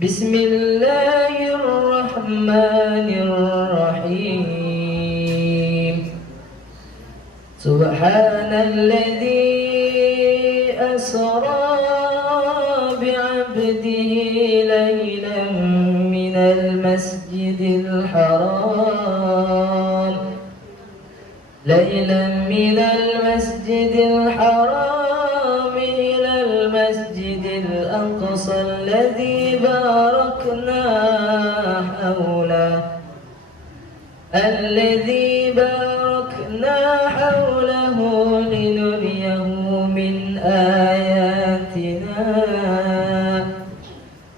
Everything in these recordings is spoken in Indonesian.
Bismillahirrahmanirrahim. Subhanalladzi asra bi'abdihi laylan minal masjidil haram ilal masjidil aqsa alladzi barakna hawlahu linuriyahu min ayatina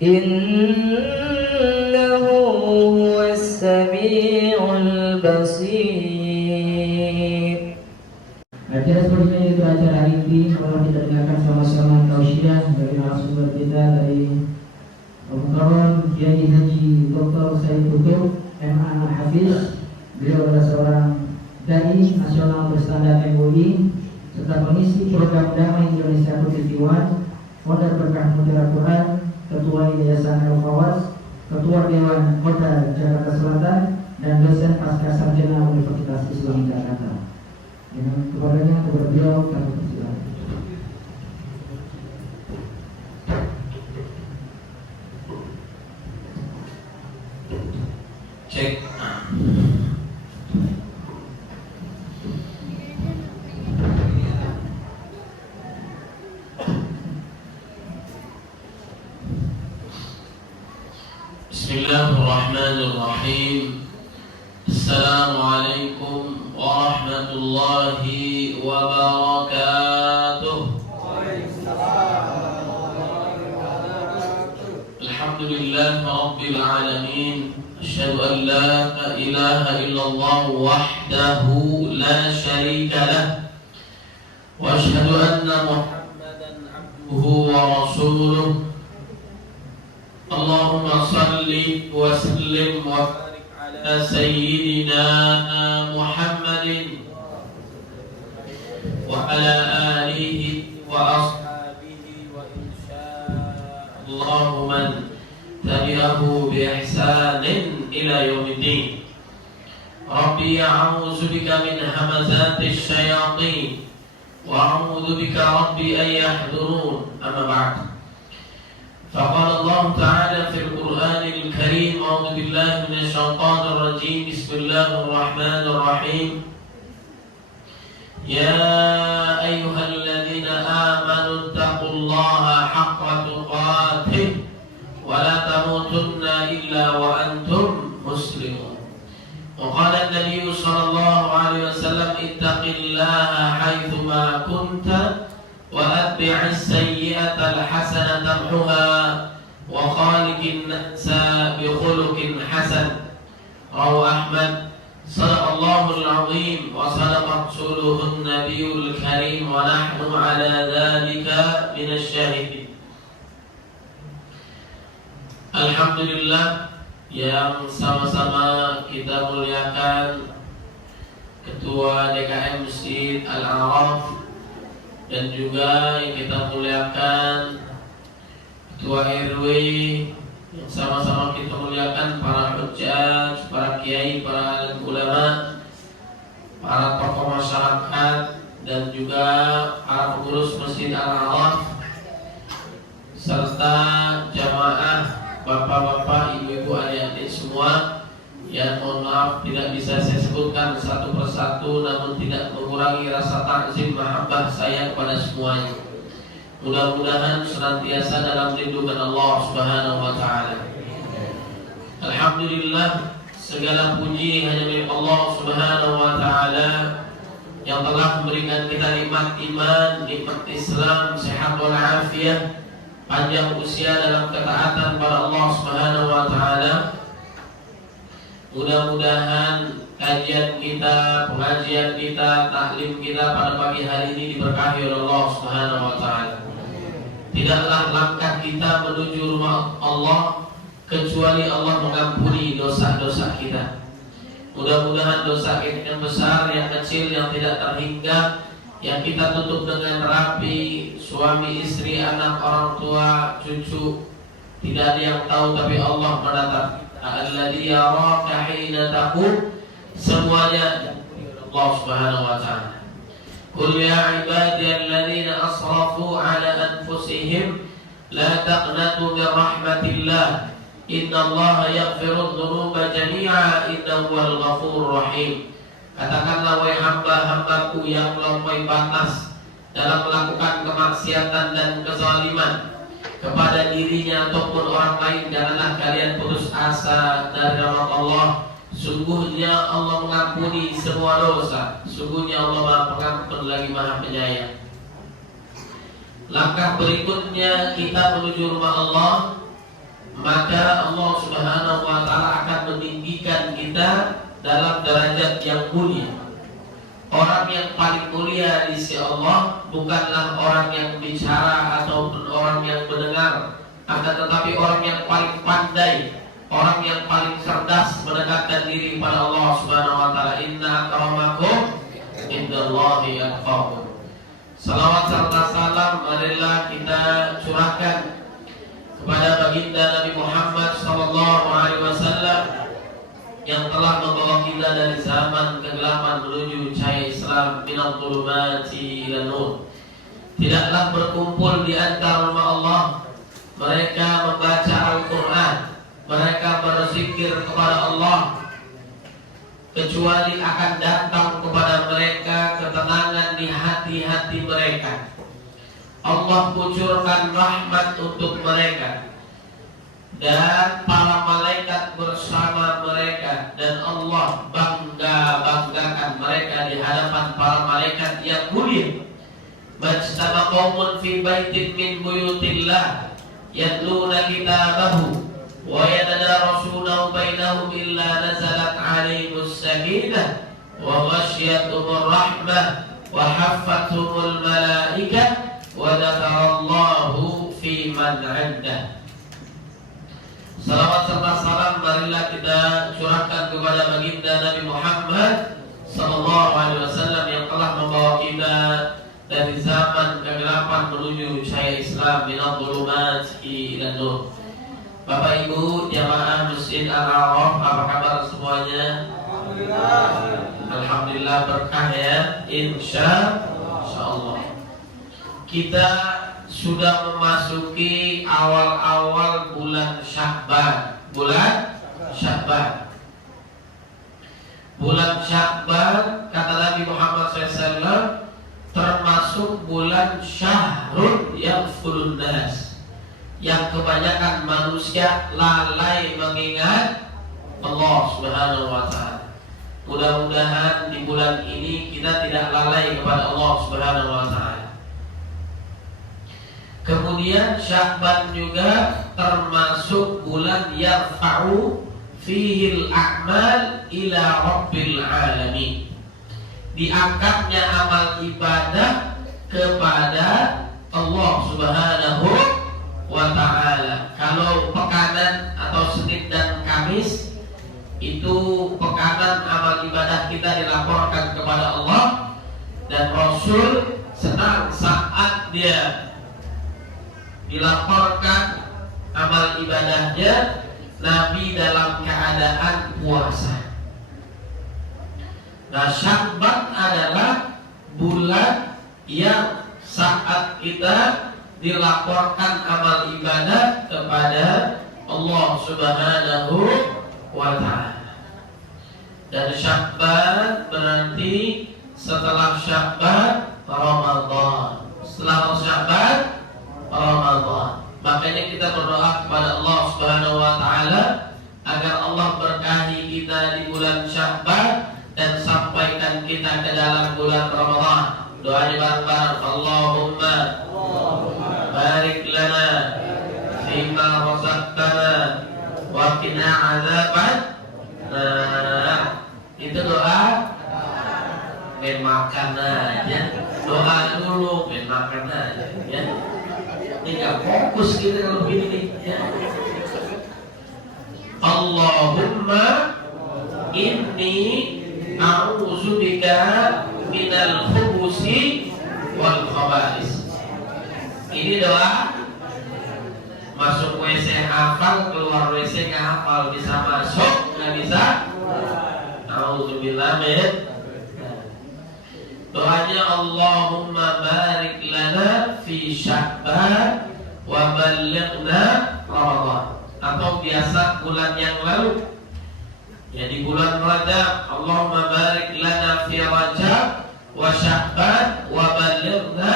innahu huwas sami'ul basir. Acara seperti itu acara hari ini kalau kita dengarkan sama-sama tausiah dari narasumber kita dari Al-Mukarram Kiai Haji Dr. Said Kutub MA Al-Hafiz. Beliau adalah seorang dai nasional berstandar MUI serta pengisi program Damai Indonesia Community One, founder Berkah Mutiara Quran, Ketua Yayasan Al-Fawas, Ketua Dewan Kota Jakarta Selatan, dan dosen pasca sarjana Universitas Islam Jakarta. Dengan kepadanya kepada beliau kami persilakan. Cek. Bismillahirrahmanirrahim. Assalamualaikum warahmatullahi wabarakatuh. Alhamdulillah rabbil alamin. Asyhadu an la ilaha illallah wahdahu la syarika lah. Wa asyhadu anna Muhammadan abduhu wa rasuluh. Allahumma salli wa sallim wa barik ala sayyidina Muhammadin wa ala alihi wa ashabihi wa insya Allahu man tabi'ahu bi ihsanin ila yaumiddin. Rabbi a'udzu bika min hamazati syayatin wa a'udzu bika rabbi an yahdurun. Amma ba'd. فقال الله تعالى في القرآن الكريم: أعوذ بالله من الشيطان الرجيم. بسم الله الرحمن الرحيم. يا أيها الذين آمنوا اتقوا الله حق تقاته ولا تموتن إلا وأنتم مسلمون. وقال النبي صلى الله عليه وسلم: اتق الله حيثما كنت وأتبع السيئة الحسنة تمحها وخالق الناس بخلق حسن. رواه أحمد. صدق الله العظيم وصدق رسوله النبي الكريم ونحن على ذلك من الشاهدين. Alhamdulillah yang sama-sama kita muliakan Ketua DKM Masjid Al-A'raf, dan juga yang kita muliakan Ketua RW, yang sama-sama kita muliakan para hujjaj, para kiai, para alim ulama, para tokoh masyarakat, dan juga para pengurus Masjid Al-A'raf, serta jamaah, bapak-bapak, ibu-ibu, adik-adik semua. Ya, mohon maaf tidak bisa saya sebutkan satu persatu, namun tidak mengurangi rasa takzim mahabbah saya kepada semuanya. Mudah-mudahan senantiasa dalam lindungan Allah Subhanahu wa taala. Alhamdulillah, segala puji hanya milik Allah Subhanahu wa taala yang telah memberikan kita nikmat iman, nikmat Islam, sehat wal afiah, panjang usia dalam ketaatan kepada Allah Subhanahu wa taala. Mudah-mudahan kajian kita, pengajian kita, taklim kita pada pagi hari ini diberkahi oleh Allah Subhanahu wa taala. Tidaklah langkah kita menuju rumah Allah kecuali Allah mengampuni dosa-dosa kita. Mudah-mudahan dosa kita yang besar, yang kecil, yang tidak terhingga, yang kita tutup dengan rapi, suami, istri, anak, orang tua, cucu, Tidak ada yang tahu tapi Allah menatap. Alladzi yaraka hina taqum. Semuanya Allah Subhanahu wa taala. Qul ya ibadiyalladzina asrafu ala anfusihim la taqnatu min rahmatillah. Innallaha yaghfirudz dzunuba jami'a innahu huwal ghafurur rahim. Katakanlah wahai hamba-hambaku yang melampaui batas dalam melakukan kemaksiatan dan kezaliman kepada dirinya ataupun orang lain, janganlah kalian putus asa dari rahmat Allah. Sungguhnya Allah mengampuni semua dosa. Sungguhnya Allah Maha Pengampun lagi Maha Penyayang. Langkah berikutnya kita menuju rumah Allah, maka Allah Subhanahu wa taala akan meninggikan kita dalam derajat yang mulia. Orang yang paling mulia di sisi Allah bukanlah orang yang bicara ataupun orang yang mendengar, akan tetapi orang yang paling pandai, orang yang paling cerdas mendekatkan diri pada Allah Subhanahu wa taala. Inna akramakum indallahi atqakum. Salawat serta salam marilah kita curahkan kepada baginda Nabi Muhammad sallallahu alaihi wasallam yang telah membawa kita dari zaman kegelapan menuju cahaya Islam, minal dhulumati ila nur. Tidaklah berkumpul di antara rumah Allah mereka membaca Al-Quran, mereka berzikir kepada Allah, kecuali akan datang kepada mereka ketenangan di hati-hati mereka. Allah kucurkan rahmat untuk mereka dan para malaikat bersama mereka, dan Allah banggakan mereka di hadapan para malaikat yang mulia. Majtama qaumun fi baitin min buyutillah yatluna kitabahu wa yatadarasunahu bainahum illa nazalat 'alaihimus sakinah wa ghasyiyatuhur rahmah wa haffathumul malaikah wa dzakarallahu fi man 'indah. Salawat serta salam marilah kita curahkan kepada baginda Nabi Muhammad sallallahu alaihi wasallam yang telah membawa kita dari zaman kegelapan menuju cahaya Islam, minal dhulumati ila nur. Bapak Ibu jamaah Masjid Al-Araf, apa kabar semuanya? Alhamdulillah. Alhamdulillah berkah ya, insyaallah. Kita sudah memasuki awal-awal bulan Sya'ban. Bulan Sya'ban kata Nabi Muhammad SAW termasuk bulan syahrul yaghfulun nas, yang kebanyakan manusia lalai mengingat Allah Subhanahu wa taala. Mudah-mudahan di bulan ini kita tidak lalai kepada Allah Subhanahu wa taala. Kemudian Sya'ban juga termasuk bulan yarfa'u fihil a'mal ila rabbil alamin. Diangkatnya amal ibadah kepada Allah Subhanahu wa ta'ala. Kalau pekanan atau Senin dan Kamis itu pekanan amal ibadah kita dilaporkan kepada Allah, dan Rasul senang saat dia dilaporkan amal ibadahnya, Nabi dalam keadaan puasa. Nah, Sya'ban adalah bulan yang saat kita dilaporkan amal ibadah kepada Allah Subhanahu wa ta'ala. Dan Sya'ban berarti setelah Sya'ban Ramadan. Setelah Sya'ban Ramadan. Makanya kita berdoa kepada Allah Subhanahu wa taala agar Allah berkahi kita di bulan Sya'ban dan sampaikan kita ke dalam bulan Ramadan. Doanya bareng-bareng. Allahumma barik lana fima razaqtana wa qina azaban nar. Itu doa main makan aja. Doa dulu main makan aja ya. Ini gak fokus kita kalau begini nih ya. Allahumma inni a'udzubika minal khubusi wal khaba'is. Ini doa masuk WC hafal, keluar WC nggak hafal, bisa masuk, nggak bisa. Auzubillah min. Doanya Allahumma barik lana fi Sya'ban wa ballighna Ramadan. Atau biasa bulan yang lalu, ya di bulan Rajab, Allahumma barik lana fi Rajab wa Sya'ban wa ballighna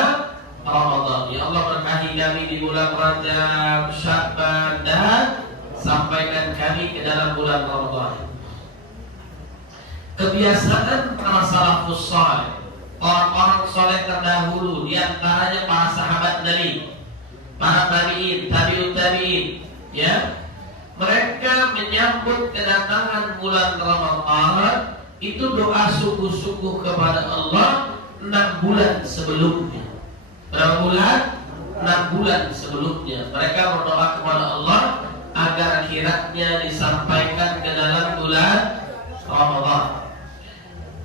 Ramadan. Ya Allah, berkahi kami di bulan Rajab, Sya'ban, dan sampaikan kami ke dalam bulan Ramadan. Kebiasaan para salafus saleh, orang-orang soleh terdahulu, diantaranya para sahabat Nabi, para tabi'in, tabi'ut tabi'in, ya, mereka menyambut kedatangan bulan Ramadan itu doa sungguh-sungguh kepada Allah 6 bulan sebelumnya. Berapa bulan? 6 bulan sebelumnya mereka berdoa kepada Allah agar kiranya disampaikan ke dalam bulan Ramadan.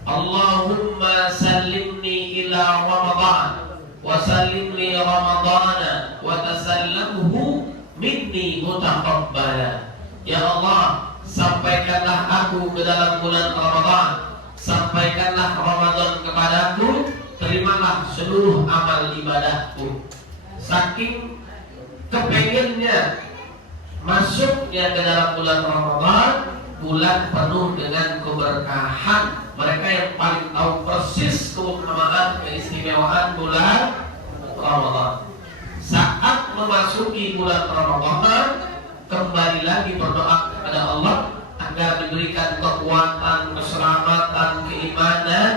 Allahumma sallimni ila Ramadan wa sallimni Ramadana wa tasallamhu minni mutaqabbala. Ya Allah, sampaikanlah aku ke dalam bulan Ramadan, sampaikanlah Ramadan kepadaku, terimalah seluruh amal ibadahku. Saking kepengennya masuknya ke dalam bulan Ramadan, bulan penuh dengan keberkahan. Mereka yang paling tahu persis keutamaan, keistimewaan bulan Ramadan. Saat memasuki bulan Ramadan, kembali lagi berdoa kepada Allah agar diberikan kekuatan, keselamatan, keimanan,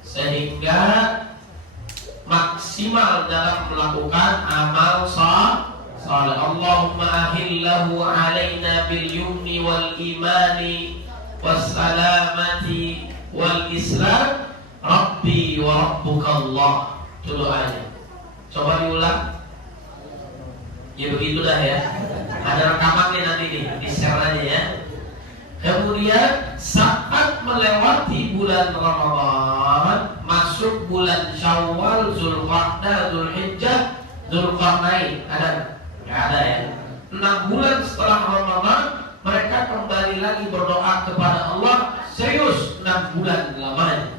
sehingga maksimal dalam melakukan amal saleh. Allahumma ahillahu alaina bil yumni wal imani was salamati wal islam rabbi wa rabbukallah. Itu doanya. Coba diulang. Ya begitu dah ya. Ada rekamannya nanti nih, di-share aja ya. Kemudian saat melewati bulan Ramadan, masuk bulan Syawal, Zulqa'dah, Zulhijjah, Zulqarnain, ada? Nggak ada ya. 6 bulan setelah Ramadan, mereka kembali lagi berdoa kepada Allah. Serius, 6 bulan lamanya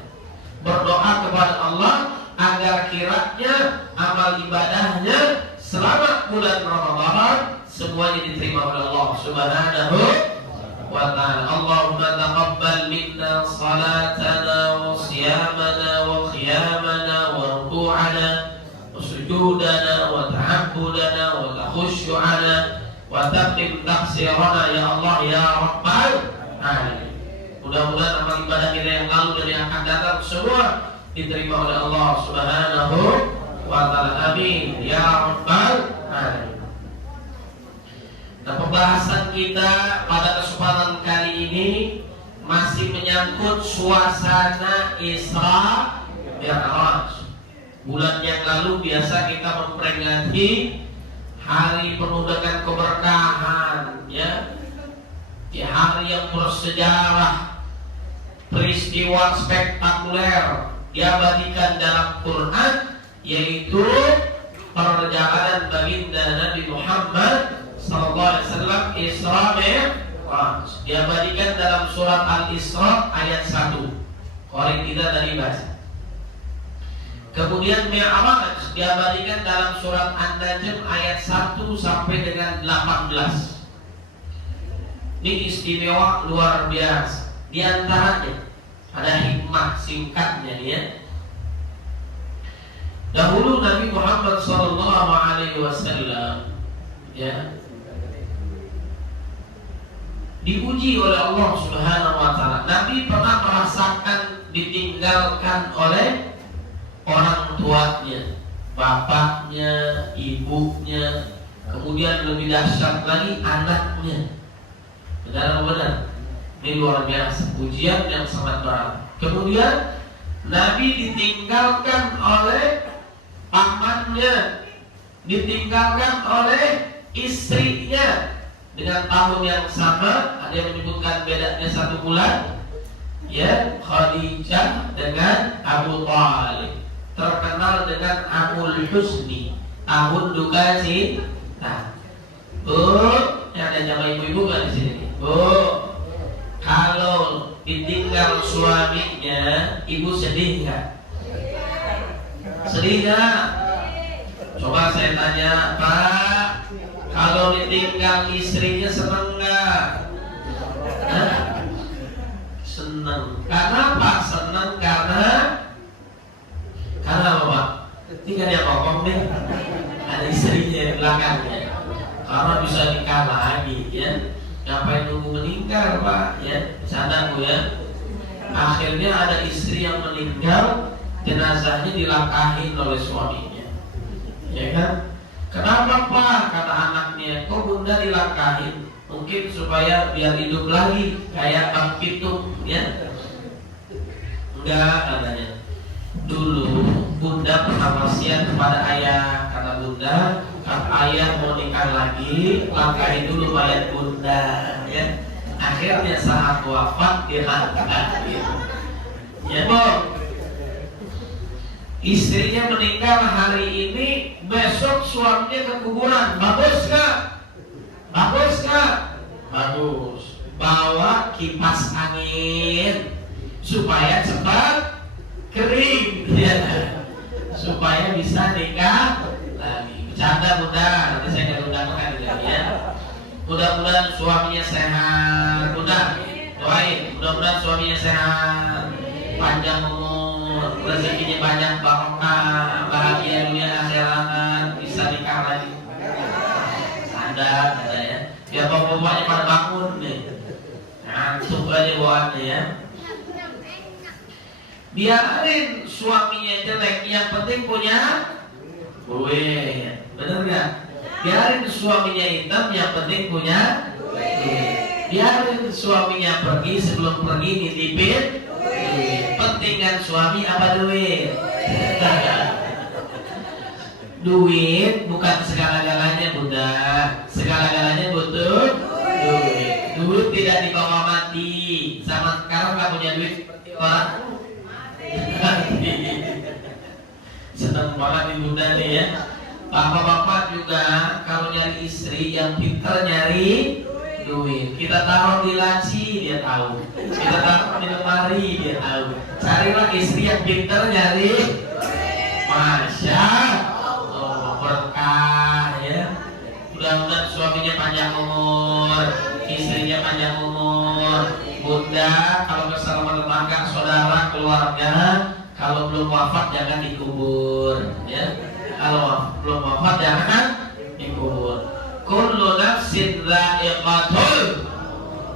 berdoa kepada Allah agar kiranya amal ibadahnya selama bulan Ramadan semuanya diterima oleh Allah Subhanahu wa ta'ala. Allahumma taqabbal minna salatana wa siyamana wa qiyamana wa ruku'ana wa sujudana wa ta'abbudana wa takhushu'ana wa taqim taqsirana ya Allah ya Rabbal alamin. Mudah-mudahan amal ibadah kita yang lalu dan yang akan datang semua diterima oleh Allah Subhanahu wa ta'ala. Amin ya Rabbal alamin. Nah, pembahasan kita pada kesempatan kali ini masih menyangkut suasana Isra Mi'raj. Bulan yang lalu biasa kita memperingati hari penuh dengan keberkahan, ya, hari yang bersejarah, peristiwa spektakuler diabadikan dalam Quran, yaitu perjalanan baginda Nabi Muhammad sallallahu alaihi wasallam Isra Mi'raj, diabadikan dalam surat Al-Isra ayat 1. Qari kita tadi bahas. Kemudian Mi'raj diabadikan dalam surat An-Najm ayat 1 sampai dengan 18. Ini istimewa luar biasa. Di antaranya ada hikmah singkatnya ya. Dahulu Nabi Muhammad sallallahu alaihi wasallam ya diuji oleh Allah Subhanahu wa ta'ala. Nabi pernah merasakan ditinggalkan oleh orang tuanya, bapaknya, ibunya, kemudian lebih dahsyat lagi anaknya. Benar-benar ini luar biasa, ujian yang sangat berat. Kemudian Nabi ditinggalkan oleh pamannya, ditinggalkan oleh istrinya dengan tahun yang sama. Ada yang menyebutkan bedanya 1 bulan, ya, Khadijah dengan Abu Thalib, terkenal dengan Amul Husni, tahun duka cinta. sama ibu-ibu kan di sini? Bu, kalau ditinggal suaminya, ibu sedih nggak? Sedih nggak? Coba saya tanya, Pak, kalau ditinggal istrinya seneng nggak? Seneng. Karena apa? Seneng karena apa, Pak? Tinggal dia ngomong nih, ada istrinya di belakangnya. Karena bisa nikah lagi, ya. Ngapain nunggu meninggal, Pak? Ya, sadar Bu ya. Akhirnya ada istri yang meninggal, jenazahnya dilangkahin oleh suaminya, ya kan? Kenapa, Pak? Kata anaknya, kok Bunda dilangkahin? Mungkin supaya biar hidup lagi kayak Bang Pitung, ya? Enggak, katanya. Dulu Bunda pernah wasiat kepada ayah, kata Bunda, kalau ayah mau nikah lagi, langkahin dulu mayat Bunda, ya. Akhirnya saat wafat dilangkahin. Ya, Bu. Istrinya meninggal hari ini, besok suaminya ke kuburan. Bagus nggak? Bagus nggak? Bagus. Bawa kipas angin supaya cepat kering, ya. Supaya bisa nikah lagi. Bercanda Bunda, nanti saya nggak undang-undang lagi ya. Mudah-mudahan suaminya sehat, Bunda. Doain, mudah-mudahan suaminya sehat, panjang umur, rezekinya banyak, barokah, bahagia dunia akhirat, bisa nikah lagi. Sadar, ya. Biar bapak-bapaknya pada bangun nih. Ngantuk aja bawaannya ya. Biarin suaminya jelek, yang penting punya duit, bener nggak? Biarin suaminya hitam, yang penting punya duit. Biarin suaminya pergi, sebelum pergi nitipin duit. Pentingan suami apa duit? Duit bukan segala-galanya Bunda. Segala-galanya butuh duit. Duit tidak dibawa mati. Zaman sekarang nggak punya duit seperti orang senang banget nih Bunda nih ya. Bapak-bapak juga kalau nyari istri yang pintar nyari duit. Kita taruh di laci dia tahu. Kita taruh di lemari dia tahu. Carilah istri yang pintar nyari. Masya Allah, berkah ya. Mudah-mudahan suaminya panjang umur, istrinya panjang umur. Bunda, kalau bersama tetangga, saudara, keluarga, kalau belum wafat jangan dikubur, ya. Kalau belum wafat jangan dikubur. Kullu nafsin dha'iqatul.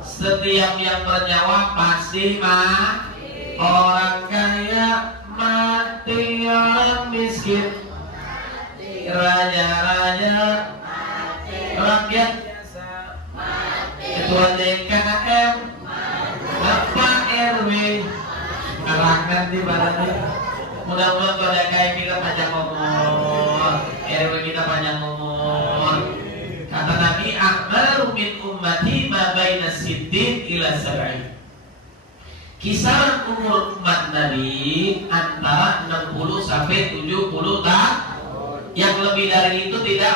Setiap yang bernyawa pasti mati. Orang kaya mati, orang miskin mati, raja-raja mati, rakyat biasa mati, ketua DKM, Bapak RW kalangan di badannya. Mudah-mudahan pada kayak kita panjang umur, RW kita panjang umur. Kata Nabi, a'maru min ummati ma baina sittin ila sab'in. Kisaran umur umat Nabi antara 60 sampai 70 tahun. Yang lebih dari itu tidak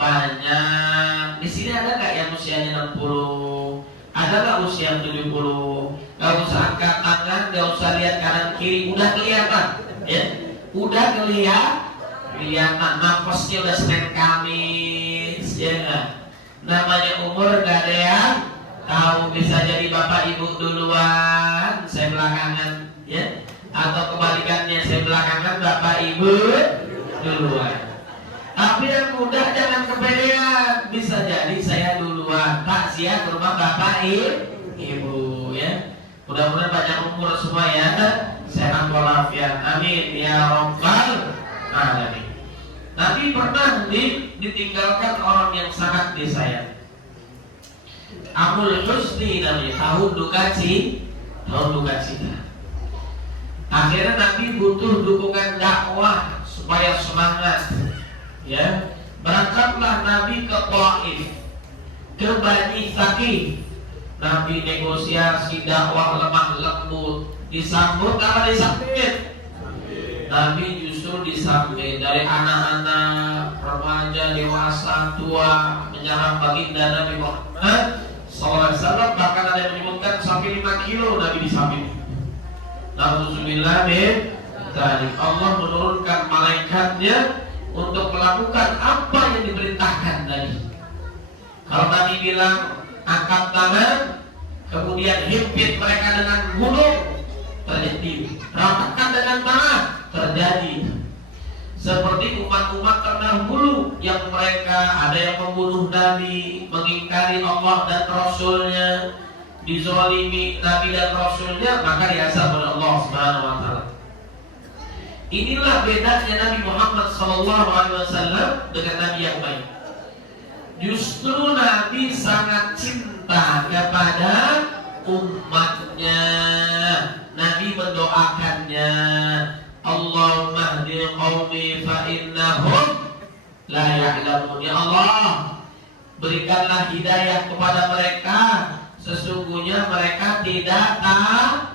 banyak. Di sini ada nggak yang usianya 60? Ada nggak usia 70? Gak usah angkat tangan, gak usah lihat kanan kiri, udah kelihatan, ya, udah kelihatan, nafasnya udah Senin Kamis, ya nggak? Namanya umur gak ada yang tahu, bisa jadi bapak ibu duluan, saya belakangan, ya, atau kebalikannya saya belakangan, bapak ibu duluan. Tapi yang muda jangan kepedean, bisa jadi saya duluan, takziah ke rumah bapak ibu, ya. Mudah-mudahan banyak umur semua ya, sehat walafiat, amin ya rabbal alamin. Nabi pernah ditinggalkan orang yang sangat disayang. Amul Husni namanya, tahun duka cita. Akhirnya Nabi butuh dukungan dakwah supaya semangat. Ya, berangkatlah Nabi ke Taif, ke Bani Thaqif. Nabi negosiasi dakwah lemah lembut, disambut apa disambit? Nabi justru disambit dari anak-anak remaja, dewasa, tua menyerang baginda Nabi Muhammad SAW. Bahkan ada yang menyebutkan sampai 5 kilo Nabi disambit. Alhamdulillah tadi Allah menurunkan malaikatnya untuk melakukan apa yang diperintahkan Nabi. Kalau Nabi bilang angkat tangan, kemudian himpit mereka dengan gunung, terjadi. Ratakan dengan tanah, terjadi. Seperti umat-umat terdahulu yang mereka ada yang membunuh Nabi, mengingkari Allah dan Rasulnya, dizalimi Nabi dan Rasulnya, maka diazab oleh Allah Subhanahu wa taala. Inilah bedanya Nabi Muhammad SAW dengan Nabi yang baik. Justru Nabi sangat cinta kepada umatnya. Nabi mendoakannya, Allahumma hdi qaumi fa innahum la ya'lamun. Ya Allah, berikanlah hidayah kepada mereka, sesungguhnya mereka tidak tahu.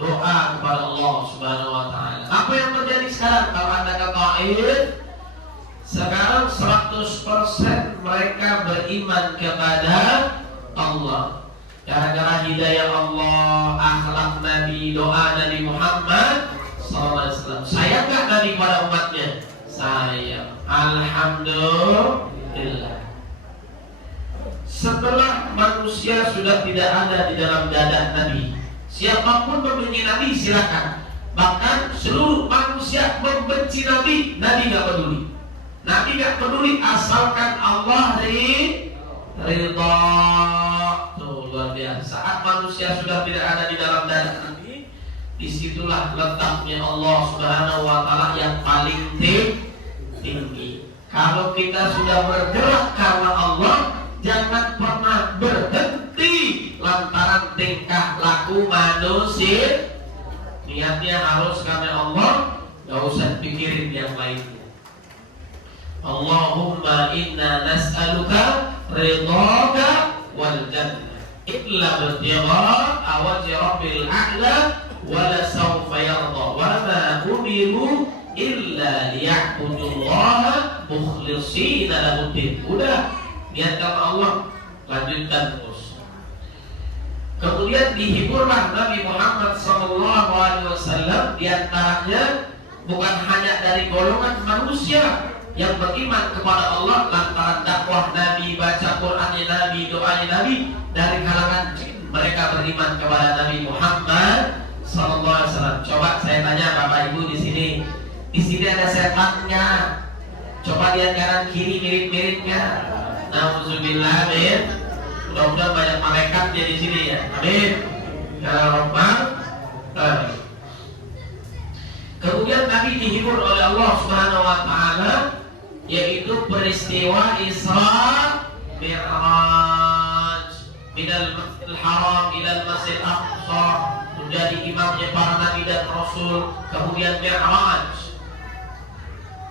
Doa kepada Allah Subhanahu wa taala. Apa yang terjadi sekarang? Kalau Anda ke Taif, sekarang 100% mereka beriman kepada Allah. Gara-gara hidayah Allah, akhlak Nabi, doa Nabi Muhammad SAW. Sayang gak Nabi kepada umatnya? Sayang. Alhamdulillah. Setelah manusia sudah tidak ada di dalam dada Nabi, siapapun membenci Nabi silakan. Bahkan seluruh manusia membenci Nabi, Nabi gak peduli. Nabi gak peduli asalkan Allah ridha. Tuh luar biasa. Saat manusia sudah tidak ada di dalam dada Nabi, disitulah letaknya Allah Subhanahu wa taala yang paling tinggi. Kalau kita sudah bergerak karena Allah, jangan pernah berhenti lantaran tingkah laku manusia. Niatnya harus karena Allah, gak usah pikirin yang lainnya. Allahumma inna nas'aluka ridhaka wal jannah illa btigha'a wajhi rabbil a'la wa la sawfa yarda wa ma umiru illa liya'budullaha mukhlishina lahuddin. Udah, niatkan Allah, lanjutkan terus. Kemudian dihiburlah Nabi Muhammad SAW, diantaranya bukan hanya dari golongan manusia yang beriman kepada Allah lantaran dakwah Nabi, baca Qurannya Nabi, doanya Nabi, dari kalangan jin mereka beriman kepada Nabi Muhammad SAW. Coba saya tanya Bapak Ibu di sini ada setannya? Coba lihat kanan kiri mirip-miripnya. Nauzubillah, amin. Mudah-mudahan banyak malaikatnya di sini ya. Amin. Ya Rabbal alamin. Kemudian Nabi dihibur oleh Allah Subhanahu wa taala, yaitu peristiwa Isra Mi'raj, minal Masjidil Haram ilal Masjidil Aqsa, menjadi imamnya para nabi dan rasul. Kemudian Mi'raj,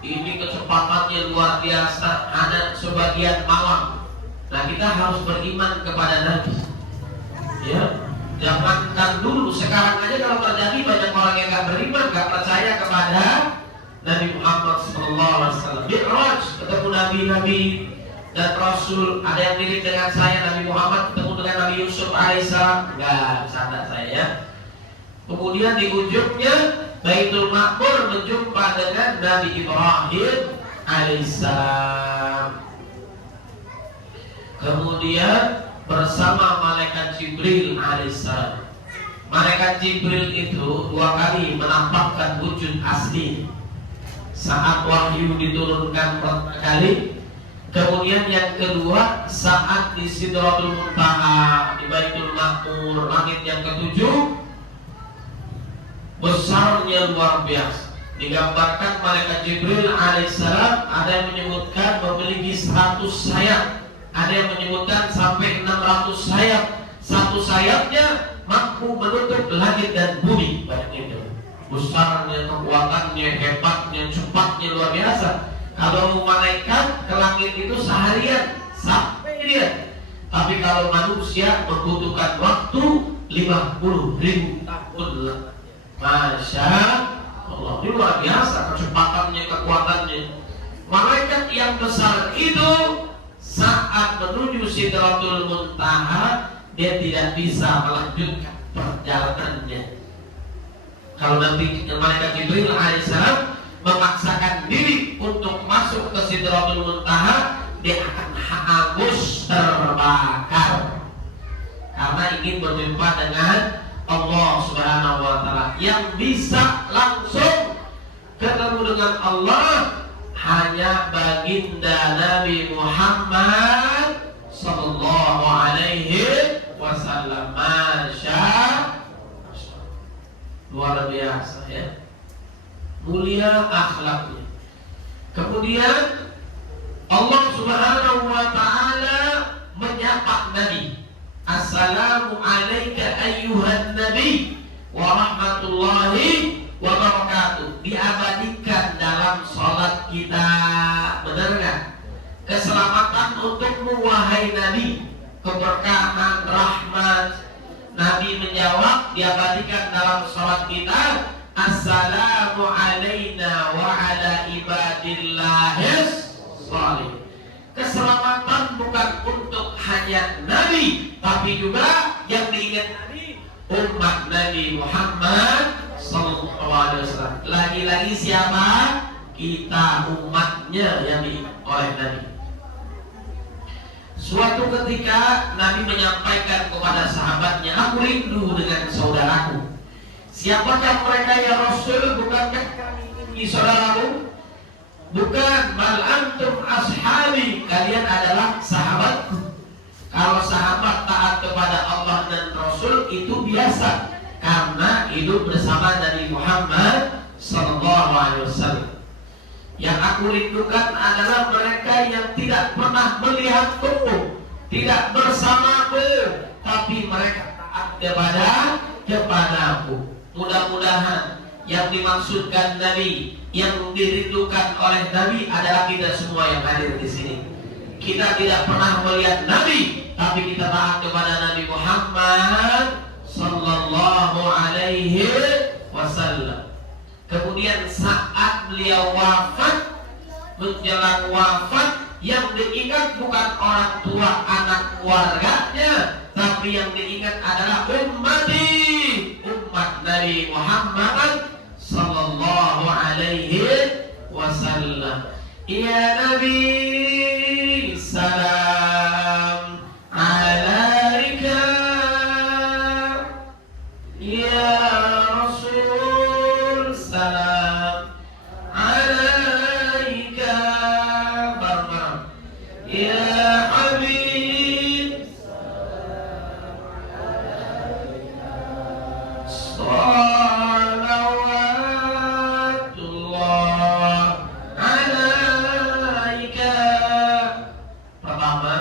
ini kecepatannya luar biasa, hanya sebagian malam. Nah, kita harus beriman kepada Nabi. Ya, jangankan dulu, sekarang aja kalau terjadi banyak orang yang gak beriman, gak percaya kepada Nabi Muhammad SAW. Mi'raj, ketemu nabi-nabi dan rasul. Ada yang mirip dengan saya, Nabi Muhammad ketemu dengan Nabi Yusuf alaihissalam. Enggak, bercanda saya ya. Kemudian di ujungnya Baitul Ma'mur berjumpa dengan Nabi Ibrahim alaihissalam. Kemudian bersama malaikat Jibril alaihissalam. Malaikat Jibril itu 2 kali menampakkan wujud asli saat wahyu diturunkan pertama kali. Kemudian yang kedua saat di Sidratul Muntaha, di Baitul Ma'mur, langit yang ke-7, besarnya luar biasa. Digambarkan malaikat Jibril alaihissalam ada yang menyebutkan memiliki 100 sayap, ada yang menyebutkan sampai 600 sayap. Satu sayapnya mampu menutup langit dan bumi. Banyak itu. Besarnya, kekuatannya, hebatnya, cepatnya luar biasa. Kalau malaikat ke langit itu seharian sampai dia. Tapi kalau manusia membutuhkan waktu 50.000 tahun. Masya Allah, ini luar biasa kecepatannya, kekuatannya. Malaikat yang besar itu saat menuju Sidratul Muntaha, dia tidak bisa melanjutkan perjalanannya. Kalau nanti malaikat Jibril alaihissalam memaksakan diri untuk masuk ke Sidratul Muntaha, dia akan hangus terbakar karena ingin berjumpa dengan Allah Subhanahu wa taala. Yang bisa langsung ketemu dengan Allah hanya baginda Nabi Muhammad sallallahu alaihi wasallam. Masya luar biasa ya, mulia akhlaknya. Kemudian Allah Subhanahu wa taala menyapa Nabi, assalamu alayka ayyuhan nabi wa rahmatullahi wa barakatuh. Diabadikan dalam salat kita, benar nggak? Keselamatan untukmu wahai Nabi, keberkahan, rahmat. Nabi menjawab, diabadikan dalam salat kita, assalamu alayna wa ala ibadillahis shalih. Keselamatan bukan untuk hanya Nabi, tapi juga yang diingat Nabi, umat Nabi Muhammad sallallahu alaihi wasallam. Lagi-lagi siapa? Kita, umatnya yang diingat oleh Nabi. Suatu ketika Nabi menyampaikan kepada sahabatnya, aku rindu dengan saudaraku. Siapakah mereka ya Rasul? Bukankah kami ini saudaramu? Bukan, bal antum ashabi, kalian adalah sahabatku. Kalau sahabat taat kepada Allah dan Rasul itu biasa, karena hidup bersama Nabi Muhammad sallallahu alaihi wasallam. Yang aku rindukan adalah mereka yang tidak pernah melihatku, tidak bersamaku, tapi mereka taat kepadaku. Mudah-mudahan yang dimaksudkan Nabi, yang dirindukan oleh Nabi adalah kita semua yang hadir di sini. Kita tidak pernah melihat Nabi, tapi kita taat kepada Nabi Muhammad sallallahu alaihi wasallam. Kemudian saat beliau wafat, menjelang wafat, yang diingat bukan orang tua, anak keluarganya, tapi yang diingat adalah umat Nabi Muhammad sallallahu alaihi wasallam. Ya Nabi, salam alaika, ya Rasul, salam alaika, bareng-bareng, ya Habib, salawatullah alaika. Pertama,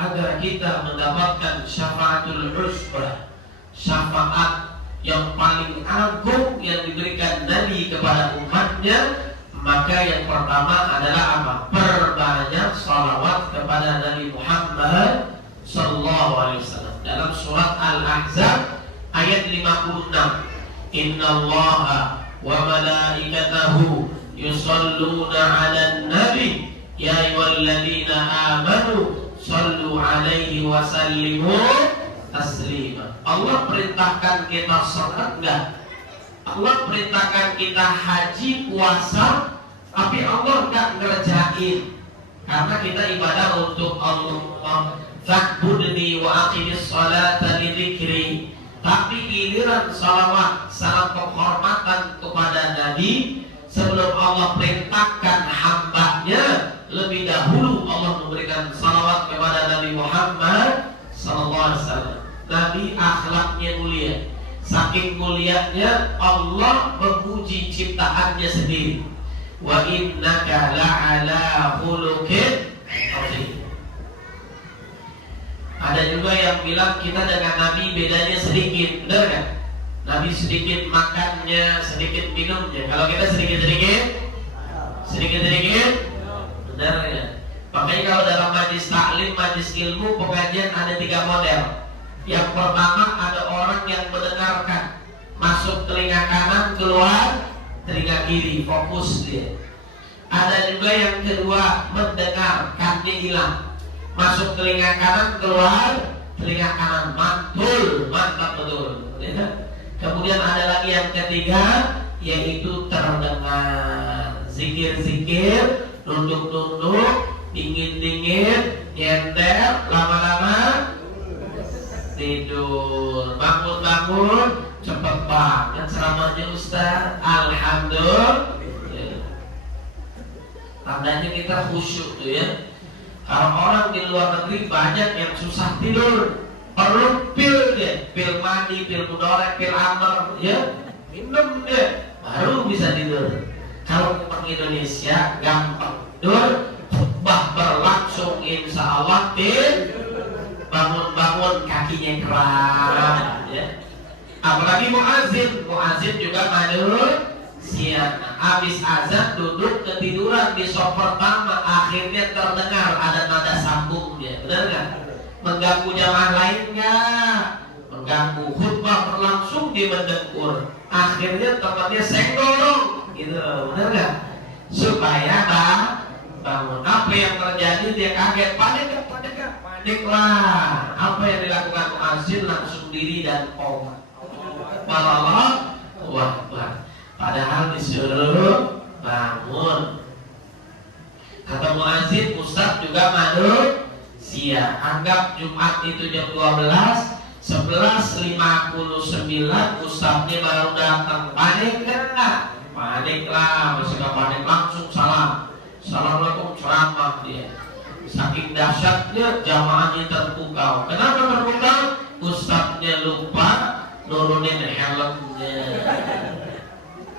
agar kita mendapatkan syafaatul uzma, syafaat yang paling agung yang diberikan Nabi kepada umatnya, maka yang pertama adalah apa? Perbanyak salawat kepada Nabi Muhammad sallallahu alaihi wasallam. Dalam surat Al-Ahzab ayat 56, innallaha wa malaikatahu yusalluna 'alan nabi ya ayyuhalladzina amanu sallu 'alaihi wa sallimu taslima. Allah perintahkan kita salat enggak? Allah perintahkan kita haji, puasa, tapi Allah enggak ngerjain. Karena kita ibadah untuk Allah. Fa'budni wa aqimis salata li dzikri. Tapi giliran salawat, salam penghormatan kepada Nabi, sebelum Allah perintahkan hambanya, lebih dahulu Allah memberikan salawat kepada Nabi Muhammad sallallahu alaihi wasallam. Nabi akhlaknya mulia. Saking mulianya Allah memuji ciptaannya sendiri. Wa innaka la'ala khuluqin azim. Ada juga yang bilang kita dengan Nabi bedanya sedikit, benar kan? Nabi sedikit makannya, sedikit minumnya. Kalau kita sedikit-sedikit, benar ya? Makanya kalau dalam majlis taklim, majlis ilmu, pengajian ada 3 model. Yang pertama ada orang yang mendengarkan, masuk telinga kanan, keluar telinga kiri, fokus dia. Ada juga yang kedua, mendengar, kannya hilang. Masuk telinga kanan, keluar telinga kanan, mantul, mantap betul. Ya. Kemudian ada lagi yang ketiga, yaitu terdengar zikir-zikir, nunduk-nunduk, dingin-dingin, nyender, lama-lama tidur, bangun-bangun, cepet banget ceramahnya Ustaz. Alhamdulillah. Tandanya kita khusyuk tuh ya. Kalau orang di luar negeri banyak yang susah tidur, perlu pil deh, pil mandi, pil mudorek, pil amr, ya minum deh, baru bisa tidur. Kalau orang Indonesia gampang tidur, khutbah berlangsung, insya Allah bangun-bangun kakinya kram, ya. Apalagi muazin juga manul siang, habis azan duduk ketiduran di sop pertama, akhirnya terdengar ada nada sambungnya, benar nggak? Mengganggu jamaah lain nggak? Mengganggu, khutbah berlangsung di mendengkur, akhirnya temannya senggol dong, gitu, benar nggak? Supaya bangun. Apa yang terjadi? Dia kaget, panik lah. Apa yang dilakukan muazin? Langsung diri dan qomat. Allah Akbar. Padahal disuruh bangun. Kata muazin, Ustaz juga manusia. Anggap Jumat itu jam 12, 11.59 Ustaznya baru datang. Panik enggak? Panik lah, masih gak panik, langsung salam. Assalamualaikum, ceramah dia. Saking dahsyatnya jamaahnya terpukau. Kenapa terpukau? Ustaznya lupa nurunin helmnya.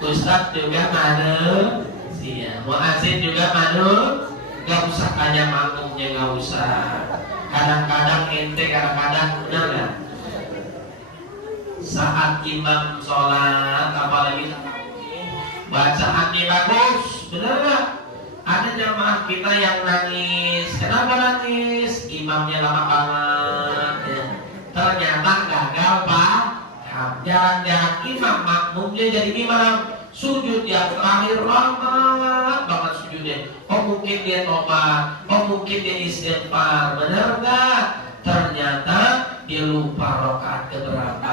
Ustaz juga manusia, muazin juga gak usah tanya makmumnya, gak usah. Kadang-kadang ente, kadang-kadang benar gak? Saat imam sholat, apalagi bacaannya bagus, benar gak? Ada jamaah kita yang nangis. Kenapa nangis? Imamnya lama banget ya. Ternyata gagal pak. Jarang-jarang imam makmumnya jadi imam. Sujud yang terakhir lama banget sujudnya. Oh mungkin dia tobat, oh mungkin dia istighfar, benar nggak? Ternyata dia lupa rakaat keberapa.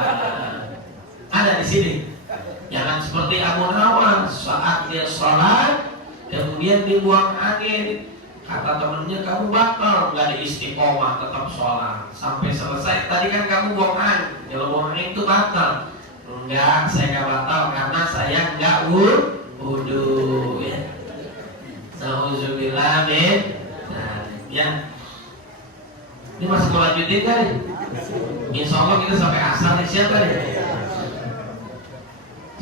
Ada di sini. Jangan seperti Abu Nawas saat dia sholat, kemudian dibuang angin. Kata temennya, kamu batal, nggak ada istiqomah, tetap sholat sampai selesai. Tadi kan kamu buang angin, kalau buang angin itu batal. Enggak, saya nggak batal karena saya nggak wudu. Ya. Nauzubillah min. Nah, ya. Ini masih mau lanjutin kan? Insya Allah kita sampai asar nih, siapa nih?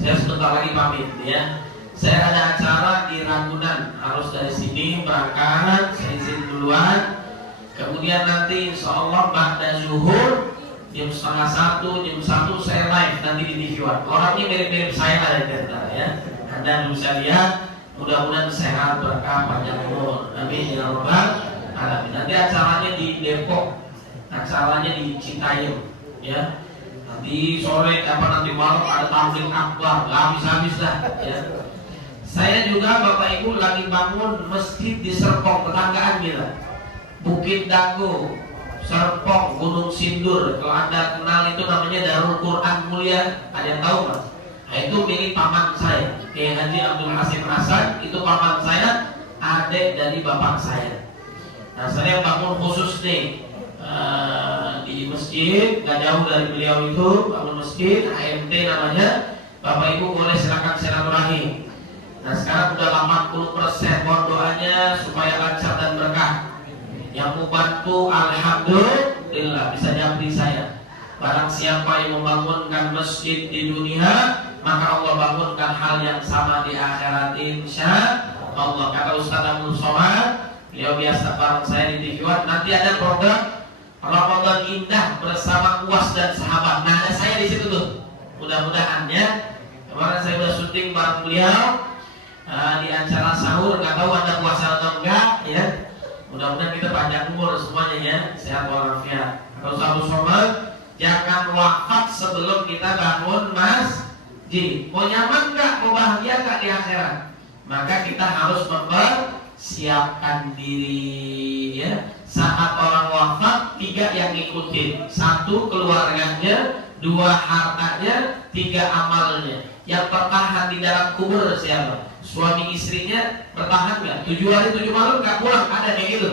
Saya sebentar lagi pamit ya. Saya ada acara di Ragunan, harus dari sini berangkat, saya izin duluan. Kemudian nanti insya Allah ba'da zuhur jam 12:30, jam 1 saya live nanti di TV One. Orangnya mirip-mirip saya ada di antara ya. Anda bisa lihat, mudah-mudahan sehat, berkah, panjang umur. Amin ya rabbal alamin. Nanti acaranya di Depok, acaranya di Citayam ya. Nanti sore nanti malam ada tampil akbar, nggak habis-habis dah ya. Saya juga Bapak Ibu lagi bangun masjid di Serpong, tetanggaan kita, Bukit Dago, Serpong, Gunung Sindur. Kalau Anda kenal itu namanya Darul Quran Mulia, ada yang tahu nggak? Nah, itu milik paman saya, Kiai Haji Abdul Hasim Hasan. Itu paman saya, adik dari bapak saya. Nah, saya bangun khusus nih di masjid, nggak jauh dari beliau itu, bangun masjid, AMT namanya. Bapak Ibu boleh silakan silaturahim. Nah sekarang udah 80%, mohon doanya supaya lancar dan berkah. Yang mau bantu alhamdulillah bisa japri saya. Barang siapa yang membangunkan masjid di dunia, maka Allah bangunkan hal yang sama di akhirat insya Allah. Kata Ustaz Abdul Somad, beliau biasa bareng saya di TV One. Nanti ada program Ramadan Indah bersama UAS dan sahabat. Nah ada saya di situ tuh. Mudah-mudahan ya. Kemarin saya udah syuting bareng beliau di acara sahur, nggak tahu ada puasa atau enggak ya. Mudah-mudahan kita panjang umur semuanya ya, sehat walafiat. Kalau satu sobat, jangan wafat sebelum kita bangun masjid. Mau nyaman nggak, mau bahagia nggak di akhirat? Maka kita harus mempersiapkan diri ya. Saat orang wafat, 3 yang ngikutin. 1 keluarganya, 2 hartanya, 3 amalnya. Yang bertahan di dalam kubur siapa? Suami istrinya bertahan nggak? 7 hari 7 malam nggak pulang, ada kayak gitu.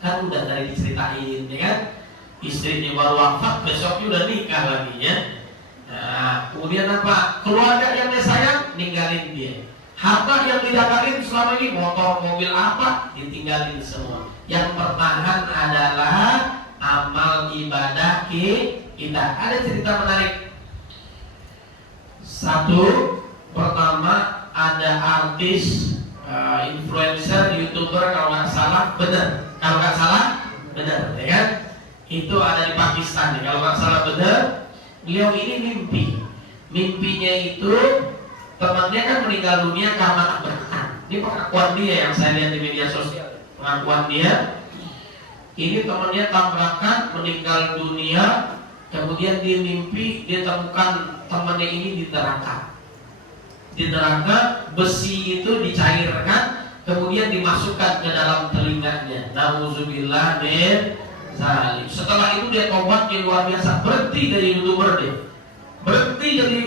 Kan udah tadi diceritain ya kan? Istrinya baru wafat, besoknya udah nikah lagi ya. Nah, kemudian apa? Keluarga yang dia sayang, ninggalin dia. Harta yang didapatkan selama ini, motor, mobil apa, ditinggalin semua. Yang bertahan adalah amal ibadah kita. Ada cerita menarik. 1, pertama ada artis, influencer, youtuber kalau nggak salah, benar. Kalau nggak salah, benar, ya kan? Itu ada di Pakistan nih. Kalau nggak salah benar, beliau ini mimpinya itu temannya kan meninggal dunia karena tabrakan. Ini pengakuan dia yang saya lihat di media sosial. Pengakuan dia, ini temannya tabrakan meninggal dunia, kemudian dia mimpi dia temukan temannya ini di neraka. Di neraka besi itu dicairkan, kemudian dimasukkan ke dalam telinganya. Nauzubillah min zalik. Setelah itu dia tobatnya luar biasa, berhenti dari YouTuber deh, berhenti dari